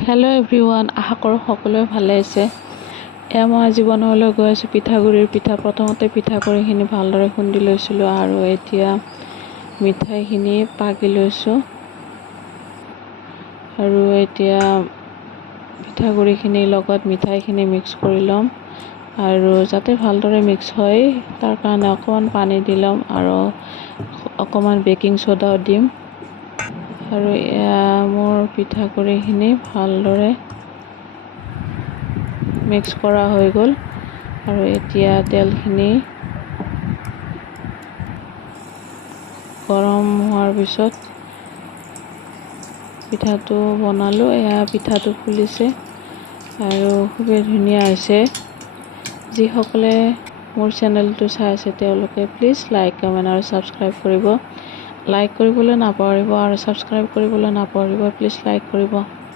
Hello' everyone, আশা কৰোঁ সকলোৱে ভালে আছে। মই আজি বনাবলৈ গৈ আছোঁ পিঠাগুড়িৰ পিঠা। প্ৰথমতে পিঠাগুড়িখিনি ভালদৰে খুন্দি লৈছিলোঁ আৰু এতিয়া মিঠাইখিনি পাকি লৈছোঁ। আৰু এতিয়া পিঠাগুড়িখিনিৰ লগত মিঠাইখিনি মিক্স কৰি ল'ম আৰু যাতে ভালদৰে মিক্স হয় তাৰ কাৰণে অকণমান পানী দি ল'ম আৰু অকণমান বেকিং চ'ডাও দিম। আৰু মোৰ পিঠাগুড়িখিনি ভালদৰে মিক্স কৰা হৈ গ'ল। আৰু এতিয়া তেলখিনি গৰম হোৱাৰ পিছত পিঠাটো বনালোঁ। পিঠাটো ফুলিছে আৰু খুবেই ধুনীয়া হৈছে। যিসকলে মোৰ চেনেলটো চাই আছে তেওঁলোকে প্লিজ লাইক, কমেণ্ট আৰু ছাবস্ক্ৰাইব কৰিব। লাইক কৰিবলৈ নাপাহৰিব আৰু ছাবস্ক্ৰাইব কৰিবলৈ নাপাহৰিব। প্লিজ লাইক কৰিব।